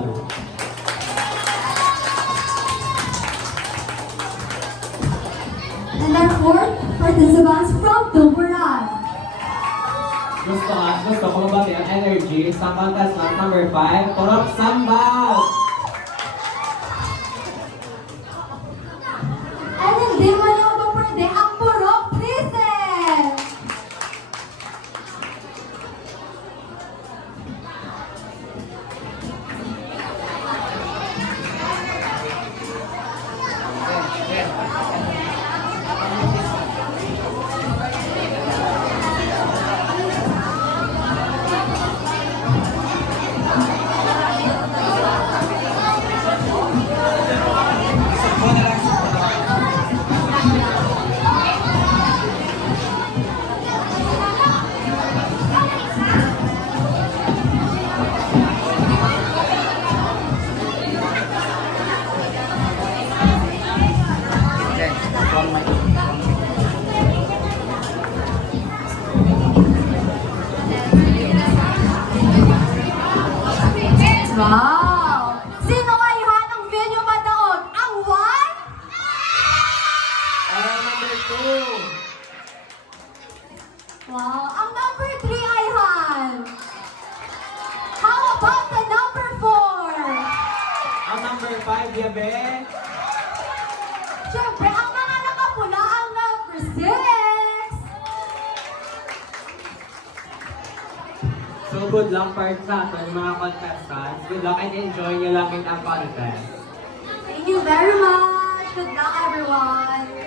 Tuvalu. And our fourth participants from Tuburan. Gusto ko mabati ang energy sa contestant number 5, Purok Sambal! And hindi mo na mapapwede ang Purok Princess! Wow! Sino ngayon ang venue madaog? Ang 1? And number 2. Wow! Ang number 3 ay Han! How about the number 4? Ang number 5, Yabe. Siyempre, ang mga nakapula ang number 6! So good luck para sa atin mga contestants. Good luck and enjoy nyo lang ang contest. Thank you very much! Good luck everyone!